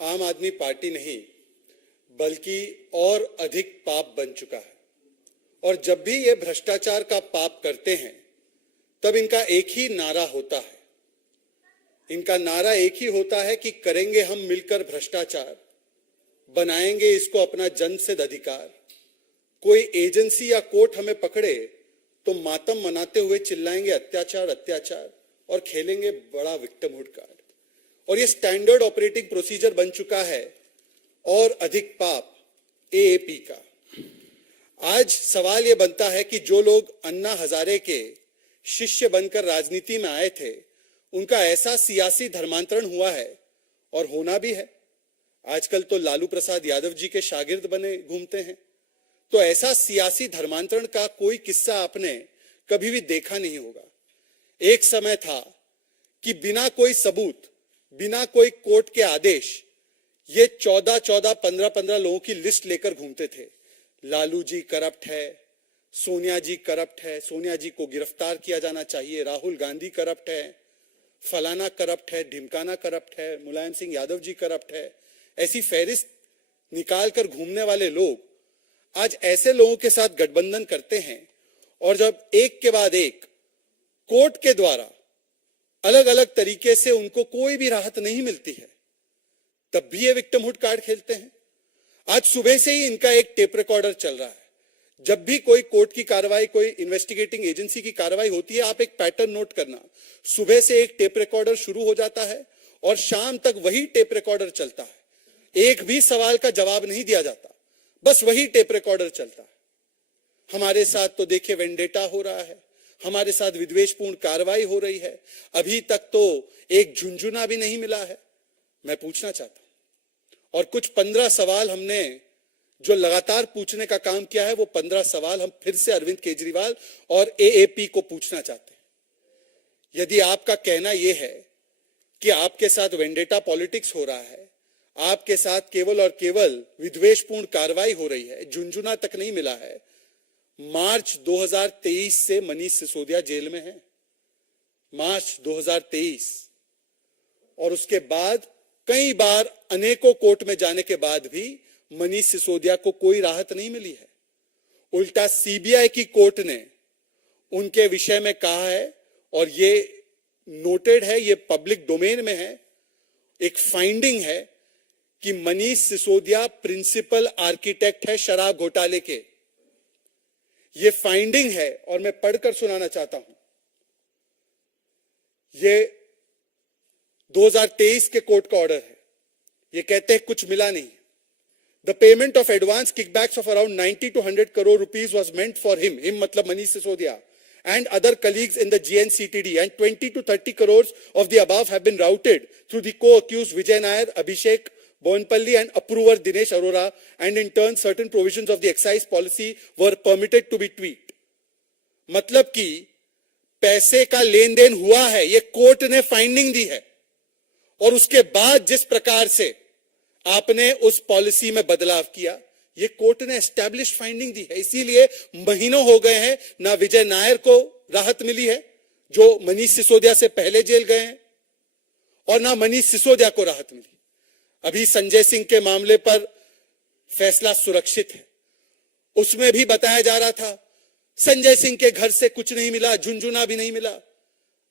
आम आदमी पार्टी नहीं बल्कि और अधिक पाप बन चुका है। और जब भी ये भ्रष्टाचार का पाप करते हैं तब इनका एक ही नारा होता है। इनका नारा एक ही होता है कि करेंगे हम मिलकर भ्रष्टाचार, बनाएंगे इसको अपना जनसिद्ध अधिकार। कोई एजेंसी या कोर्ट हमें पकड़े तो मातम मनाते हुए चिल्लाएंगे अत्याचार अत्याचार और खेलेंगे बड़ा विक्टिमहुड कार्ड। और ये स्टैंडर्ड ऑपरेटिंग प्रोसीजर बन चुका है और अधिक पाप एएपी का। आज सवाल ये बनता है कि जो लोग अन्ना हजारे के शिष्य बनकर राजनीति में आए थे उनका ऐसा सियासी धर्मांतरण हुआ है और होना भी है। आजकल तो लालू प्रसाद यादव जी के शागिर्द बने घूमते हैं। तो ऐसा सियासी धर्मांतरण का कोई किस्सा आपने कभी भी देखा नहीं होगा। एक समय था कि बिना कोई सबूत, बिना कोई कोर्ट के आदेश ये 14-14, 15-15 लोगों की लिस्ट लेकर घूमते थे। लालू जी करप्ट है, सोनिया जी करप्ट है, सोनिया जी को गिरफ्तार किया जाना चाहिए, राहुल गांधी करप्ट है, फलाना करप्ट है, ढिमकाना करप्ट है, मुलायम सिंह यादव जी करप्ट है। ऐसी फहरिस्त निकाल कर घूमने वाले लोग आज ऐसे लोगों के साथ गठबंधन करते हैं और जब एक के बाद एक कोर्ट के द्वारा अलग अलग तरीके से उनको कोई भी राहत नहीं मिलती है तब भी ये विक्टिमहुड कार्ड खेलते हैं। आज सुबह से ही इनका एक टेप रिकॉर्डर चल रहा है। जब भी कोई कोर्ट की कार्रवाई, कोई इन्वेस्टिगेटिंग एजेंसी की कार्रवाई होती है, आप एक पैटर्न नोट करना, सुबह से एक टेप रिकॉर्डर शुरू हो जाता है और शाम तक वही टेप रिकॉर्डर चलता है। एक भी सवाल का जवाब नहीं दिया जाता, बस वही टेप रिकॉर्डर चलता है। हमारे साथ तो देखिए वेंडेटा हो रहा है, हमारे साथ विद्वेषपूर्ण कार्रवाई हो रही है। अभी तक तो एक झुंझुना भी नहीं मिला है। मैं पूछना चाहता हूं और कुछ 15 सवाल हमने जो लगातार पूछने का काम किया है, वो 15 सवाल हम फिर से अरविंद केजरीवाल और एएपी को पूछना चाहते हैं। यदि आपका कहना यह है कि आपके साथ वेंडेटा पॉलिटिक्स हो रहा है, आपके साथ केवल और केवल विद्वेषपूर्ण कार्रवाई हो रही है, झुंझुना तक नहीं मिला है, मार्च 2023 से मनीष सिसोदिया जेल में है, मार्च 2023, और उसके बाद कई बार अनेकों कोर्ट में जाने के बाद भी मनीष सिसोदिया को कोई राहत नहीं मिली है। उल्टा सीबीआई की कोर्ट ने उनके विषय में कहा है और ये नोटेड है, ये पब्लिक डोमेन में है, एक फाइंडिंग है कि मनीष सिसोदिया प्रिंसिपल आर्किटेक्ट है शराब घोटाले के। ये फाइंडिंग है और मैं पढ़कर सुनाना चाहता हूं। ये 2023 के कोर्ट का ऑर्डर है। ये कहते हैं कुछ मिला नहीं। The payment of advance kickbacks of around 90 to 100 crore rupees was meant for him मतलब Manish Sisodia and other colleagues in the GNCTD, and 20 to 30 crores of the above have been routed through the co-accused Vijay Nair, Abhishek Boinpalli and approver Dinesh Arora, and in turn certain provisions of the excise policy were permitted to be tweaked। मतलब कि पैसे का लेन then हुआ है, ये court ने finding दी है। और उसके बाद जिस प्रकार से आपने उस पॉलिसी में बदलाव किया, ये कोर्ट ने एस्टैब्लिश फाइंडिंग दी है। इसीलिए महीनों हो गए हैं ना विजय नायर को राहत मिली है जो मनीष सिसोदिया से पहले जेल गए हैं, और ना मनीष सिसोदिया को राहत मिली। अभी संजय सिंह के मामले पर फैसला सुरक्षित है, उसमें भी बताया जा रहा था संजय सिंह के घर से कुछ नहीं मिला, झुंझुना भी नहीं मिला।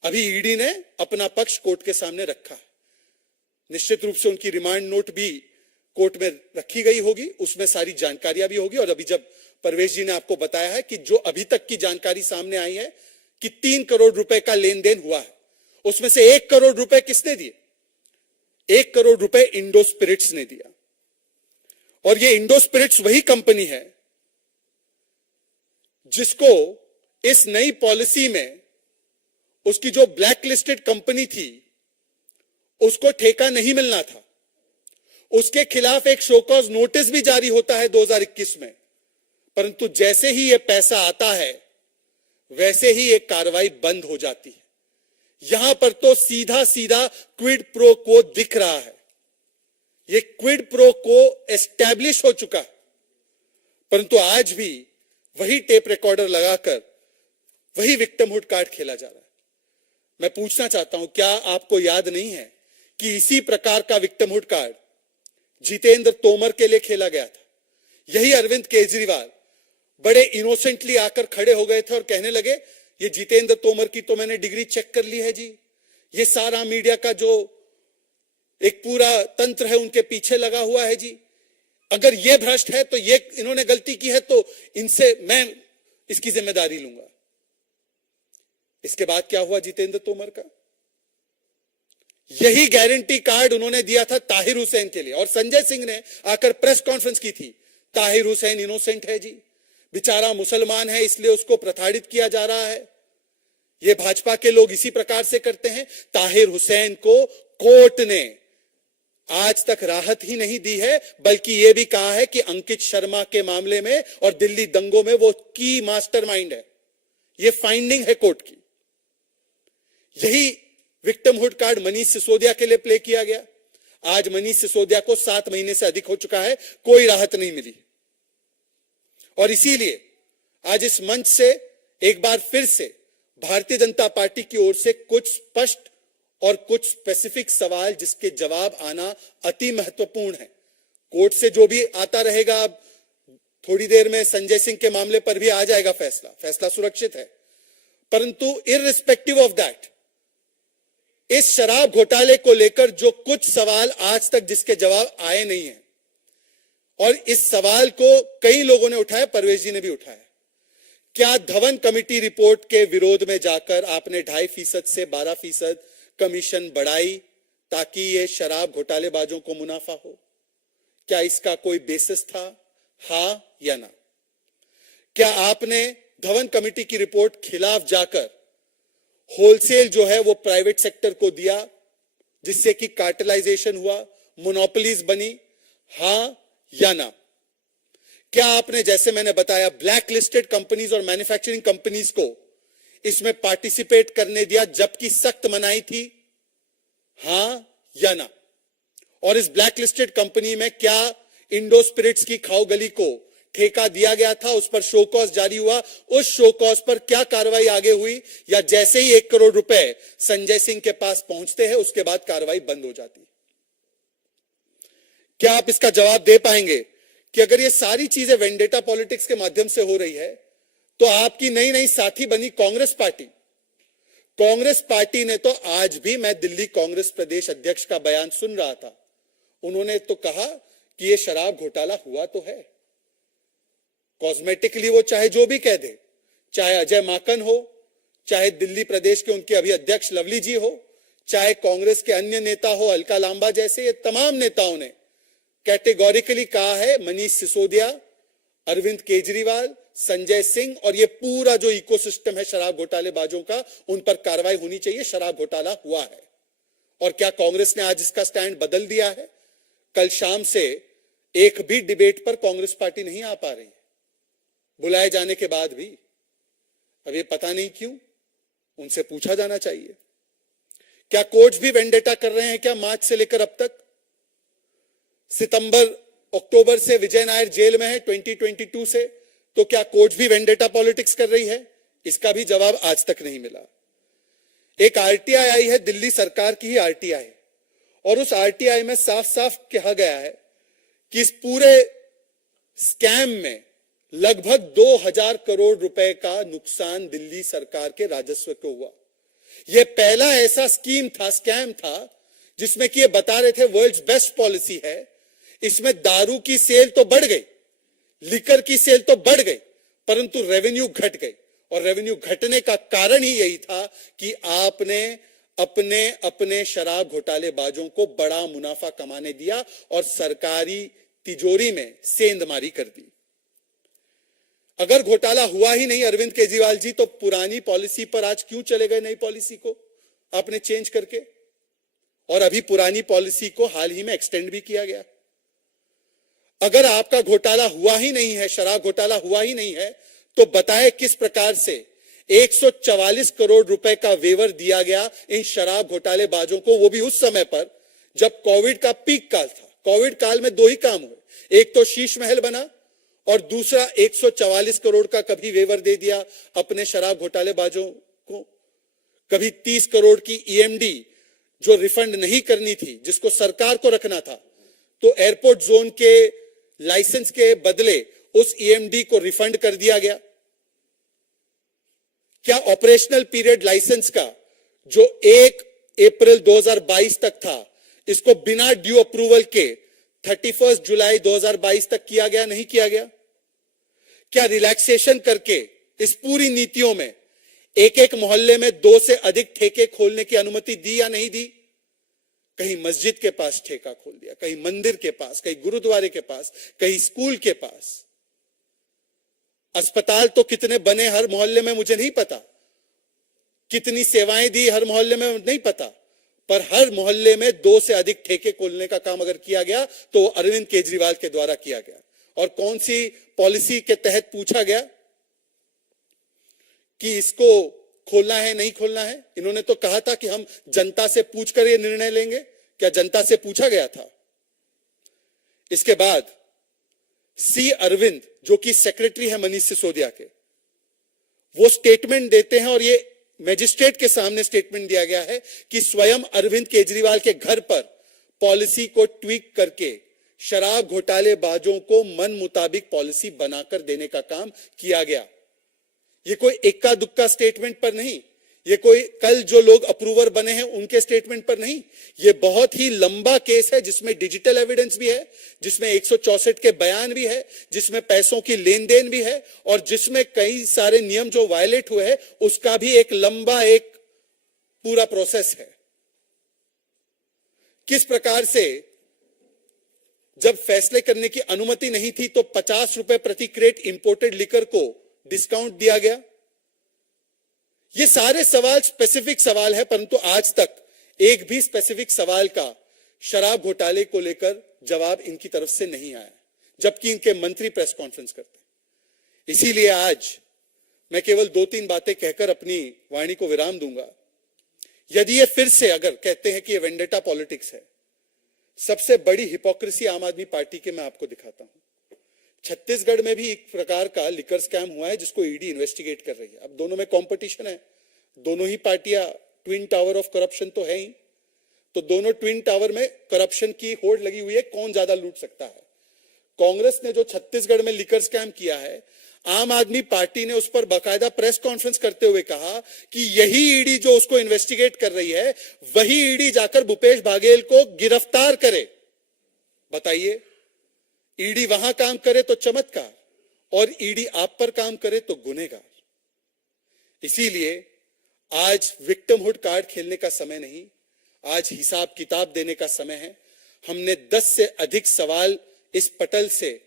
अभी ईडी ने अपना पक्ष कोर्ट के सामने रखा है। निश्चित रूप से उनकी रिमांड नोट भी कोर्ट में रखी गई होगी, उसमें सारी जानकारियां भी होगी। और अभी जब परवेश जी ने आपको बताया है कि जो अभी तक की जानकारी सामने आई है कि 3 करोड़ रुपए का लेन देन हुआ है, उसमें से 1 करोड़ रुपए किसने दिए? 1 करोड़ रुपए इंडो स्पिरिट्स ने दिया। और ये इंडो स्पिरिट्स वही कंपनी है जिसको इस नई पॉलिसी में उसकी जो ब्लैक लिस्टेड कंपनी थी उसको ठेका नहीं मिलना था। उसके खिलाफ एक शोकॉज नोटिस भी जारी होता है 2021 में, परंतु जैसे ही यह पैसा आता है वैसे ही एक कार्रवाई बंद हो जाती है। यहां पर तो सीधा सीधा क्विड प्रो को दिख रहा है। यह क्विड प्रो को एस्टैब्लिश हो चुका है, परंतु आज भी वही टेप रिकॉर्डर लगाकर वही विक्टिमहुड कार्ड खेला जा रहा है। मैं पूछना चाहता हूं, क्या आपको याद नहीं है कि इसी प्रकार का विक्टिमहुड कार्ड जितेंद्र तोमर के लिए खेला गया था। यही अरविंद केजरीवाल बड़े इनोसेंटली आकर खड़े हो गए थे और कहने लगे, ये जितेंद्र तोमर की तो मैंने डिग्री चेक कर ली है जी, ये सारा मीडिया का जो एक पूरा तंत्र है उनके पीछे लगा हुआ है जी, अगर ये भ्रष्ट है तो ये इन्होंने गलती की है तो इनसे मैं इसकी जिम्मेदारी लूंगा। इसके बाद क्या हुआ जितेंद्र तोमर का? यही गारंटी कार्ड उन्होंने दिया था ताहिर हुसैन के लिए, और संजय सिंह ने आकर प्रेस कॉन्फ्रेंस की थी, ताहिर हुसैन इनोसेंट है जी, बेचारा मुसलमान है इसलिए उसको प्रताड़ित किया जा रहा है। ये भाजपा के लोग इसी प्रकार से करते हैं। ताहिर हुसैन को कोर्ट ने आज तक राहत ही नहीं दी है, बल्कि यह भी कहा है कि अंकित शर्मा के मामले में और दिल्ली दंगों में वो की मास्टरमाइंड है। यह फाइंडिंग है कोर्ट की। यही विक्टिमहुड कार्ड मनीष सिसोदिया के लिए प्ले किया गया। आज मनीष सिसोदिया को 7 महीने से अधिक हो चुका है, कोई राहत नहीं मिली। और इसीलिए आज इस मंच से एक बार फिर से भारतीय जनता पार्टी की ओर से कुछ स्पष्ट और कुछ स्पेसिफिक सवाल जिसके जवाब आना अति महत्वपूर्ण है। कोर्ट से जो भी आता रहेगा, अब थोड़ी देर में संजय सिंह के मामले पर भी आ जाएगा फैसला सुरक्षित है, परंतु इररिस्पेक्टिव ऑफ दैट, इस शराब घोटाले को लेकर जो कुछ सवाल आज तक जिसके जवाब आए नहीं है, और इस सवाल को कई लोगों ने उठाया, परवेज जी ने भी उठाया, क्या धवन कमेटी रिपोर्ट के विरोध में जाकर आपने 2.5% से 12% कमीशन बढ़ाई ताकि ये शराब घोटालेबाजों को मुनाफा हो? क्या इसका कोई बेसिस था? हां या ना? क्या आपने धवन कमेटी की रिपोर्ट खिलाफ जाकर होलसेल जो है वो प्राइवेट सेक्टर को दिया, जिससे कि कार्टेलाइजेशन हुआ, मोनोपोलीज बनी? हां या ना? क्या आपने, जैसे मैंने बताया, ब्लैक लिस्टेड कंपनीज और मैन्युफैक्चरिंग कंपनीज को इसमें पार्टिसिपेट करने दिया जबकि सख्त मनाही थी? हां या ना? और इस ब्लैक लिस्टेड कंपनी में क्या इंडो स्पिरिट्स की खाओ गली को ठेका दिया गया था, उस पर शो कॉज जारी हुआ, उस शो कॉज पर क्या कार्रवाई आगे हुई, या जैसे ही 1 करोड़ रुपए संजय सिंह के पास पहुंचते हैं उसके बाद कार्रवाई बंद हो जाती? क्या आप इसका जवाब दे पाएंगे कि अगर ये सारी चीजें वेंडेटा पॉलिटिक्स के माध्यम से हो रही है तो आपकी नई नई साथी बनी कांग्रेस पार्टी ने तो आज भी, मैं दिल्ली कांग्रेस प्रदेश अध्यक्ष का बयान सुन रहा था, उन्होंने तो कहा कि ये शराब घोटाला हुआ तो है, कॉस्मेटिकली वो चाहे जो भी कह दे, चाहे अजय माकन हो, चाहे दिल्ली प्रदेश के उनके अभी अध्यक्ष लवली जी हो, चाहे कांग्रेस के अन्य नेता हो अलका लांबा जैसे, ये तमाम नेताओं ने कैटेगोरिकली कहा है मनीष सिसोदिया, अरविंद केजरीवाल, संजय सिंह और ये पूरा जो इकोसिस्टम है शराब घोटालेबाजों का, उन पर कार्रवाई होनी चाहिए, शराब घोटाला हुआ है। और क्या कांग्रेस ने आज इसका स्टैंड बदल दिया है? कल शाम से एक भी डिबेट पर कांग्रेस पार्टी नहीं आ पा रही है, बुलाए जाने के बाद भी। अब ये पता नहीं क्यों, उनसे पूछा जाना चाहिए। क्या कोर्ट्स भी वेंडेटा कर रहे हैं क्या? मार्च से लेकर अब तक, सितंबर अक्टूबर से विजय नायर जेल में है 2022 से, तो क्या कोर्ट्स भी वेंडेटा पॉलिटिक्स कर रही है? इसका भी जवाब आज तक नहीं मिला। एक आरटीआई आई है, दिल्ली सरकार की ही आरटीआई, और उस आरटीआई में साफ साफ कहा गया है कि इस पूरे स्कैम में लगभग 2000 करोड़ रुपए का नुकसान दिल्ली सरकार के राजस्व को हुआ। यह पहला ऐसा स्कैम था जिसमें कि ये बता रहे थे वर्ल्ड्स बेस्ट पॉलिसी है, इसमें दारू की सेल तो बढ़ गई, लिकर की सेल तो बढ़ गई, परंतु रेवेन्यू घट गई। और रेवेन्यू घटने का कारण ही यही था कि आपने अपने शराब घोटालेबाजों को बड़ा मुनाफा कमाने दिया और सरकारी तिजोरी में सेंधमारी कर दी। अगर घोटाला हुआ ही नहीं अरविंद केजरीवाल जी, तो पुरानी पॉलिसी पर आज क्यों चले गए नई पॉलिसी को आपने चेंज करके? और अभी पुरानी पॉलिसी को हाल ही में एक्सटेंड भी किया गया। अगर आपका घोटाला हुआ ही नहीं है, शराब घोटाला हुआ ही नहीं है, तो बताएं किस प्रकार से 144 करोड़ रुपए का वेवर दिया गया इन शराब घोटालेबाजों को, वो भी उस समय पर जब कोविड का पीक काल था। कोविड काल में 2 ही काम हुए, एक तो शीश महल बना और दूसरा 144 करोड़ का कभी वेवर दे दिया अपने शराब घोटालेबाजों को, कभी 30 करोड़ की ईएमडी जो रिफंड नहीं करनी थी, जिसको सरकार को रखना था, तो एयरपोर्ट जोन के लाइसेंस के बदले उस ईएमडी को रिफंड कर दिया गया। क्या ऑपरेशनल पीरियड लाइसेंस का जो 1 अप्रैल 2022 तक था, इसको बिना ड्यू अप्रूवल के 31 जुलाई 2022 तक किया गया, नहीं किया गया? क्या रिलैक्सेशन करके इस पूरी नीतियों में एक एक मोहल्ले में 2 से अधिक ठेके खोलने की अनुमति दी या नहीं दी? कहीं मस्जिद के पास ठेका खोल दिया, कहीं मंदिर के पास, कहीं गुरुद्वारे के पास, कहीं स्कूल के पास। अस्पताल तो कितने बने हर मोहल्ले में मुझे नहीं पता, कितनी सेवाएं दी हर मोहल्ले में नहीं पता, पर हर मोहल्ले में 2 से अधिक ठेके खोलने का काम अगर किया गया तो अरविंद केजरीवाल के द्वारा किया गया। और कौन सी पॉलिसी के तहत पूछा गया कि इसको खोलना है नहीं खोलना है? इन्होंने तो कहा था कि हम जनता से पूछकर ये निर्णय लेंगे। क्या जनता से पूछा गया था? इसके बाद सी अरविंद, जो कि सेक्रेटरी है मनीष सिसोदिया के, वो स्टेटमेंट देते हैं और ये मैजिस्ट्रेट के सामने स्टेटमेंट दिया गया है कि स्वयं अरविंद केजरीवाल के घर पर पॉलिसी को ट्वीक करके शराब घोटालेबाजों को मन मुताबिक पॉलिसी बनाकर देने का काम किया गया। ये कोई इक्का दुक्का स्टेटमेंट पर नहीं, ये कोई कल जो लोग अप्रूवर बने हैं उनके स्टेटमेंट पर नहीं, ये बहुत ही लंबा केस है जिसमें डिजिटल एविडेंस भी है, जिसमें 164 के बयान भी है, जिसमें पैसों की लेन देन भी है और जिसमें कई सारे नियम जो वायलेट हुए हैं उसका भी एक लंबा एक पूरा प्रोसेस है। किस प्रकार से जब फैसले करने की अनुमति नहीं थी तो 50 रुपए प्रति क्रेट इंपोर्टेड लिकर को डिस्काउंट दिया गया। ये सारे सवाल स्पेसिफिक सवाल है, परंतु आज तक एक भी स्पेसिफिक सवाल का शराब घोटाले को लेकर जवाब इनकी तरफ से नहीं आया, जबकि इनके मंत्री प्रेस कॉन्फ्रेंस करते हैं। इसीलिए आज मैं केवल 2-3 बातें कहकर अपनी वाणी को विराम दूंगा। यदि ये फिर से अगर कहते हैं कि ये वेंडेटा पॉलिटिक्स है, सबसे बड़ी हिपोक्रेसी आम आदमी पार्टी के मैं आपको दिखाता हूं। छत्तीसगढ़ में भी एक प्रकार का लिकर स्कैम हुआ है जिसको ईडी इन्वेस्टिगेट कर रही है। अब दोनों में कंपटीशन है, दोनों ही पार्टियां ट्विन टावर ऑफ करप्शन तो है ही, तो दोनों ट्विन टावर में करप्शन की होड़ लगी हुई है, कौन ज्यादा लूट सकता है। कांग्रेस ने जो छत्तीसगढ़ में लिकर स्कैम किया है, आम आदमी पार्टी ने उस पर बाकायदा प्रेस कॉन्फ्रेंस करते हुए कहा कि यही ईडी जो उसको इन्वेस्टिगेट कर रही है, वही ईडी जाकर भूपेश बाघेल को गिरफ्तार करे। बताइए, ईडी वहां काम करे तो चमत्कार और ईडी आप पर काम करे तो गुनहगार। इसीलिए आज विक्टिमहुड कार्ड खेलने का समय नहीं, आज हिसाब किताब देने का समय है। हमने 10 से अधिक सवाल इस पटल से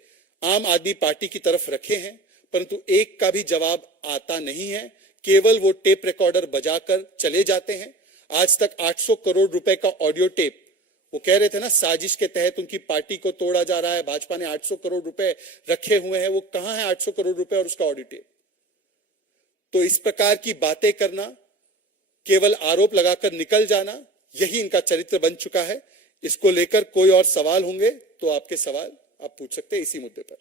आम आदमी पार्टी की तरफ रखे हैं, परंतु एक का भी जवाब आता नहीं है। केवल वो टेप रिकॉर्डर बजाकर चले जाते हैं। आज तक 800 करोड़ रुपए का ऑडियो टेप, वो कह रहे थे ना साजिश के तहत उनकी पार्टी को तोड़ा जा रहा है, भाजपा ने 800 करोड़ रुपए रखे हुए हैं, वो कहां है 800 करोड़ रुपए और उसका ऑडियो टेप? तो इस प्रकार की बातें करना, केवल आरोप लगाकर निकल जाना, यही इनका चरित्र बन चुका है। इसको लेकर कोई और सवाल होंगे तो आपके सवाल आप पूछ सकते हैं इसी मुद्दे पर।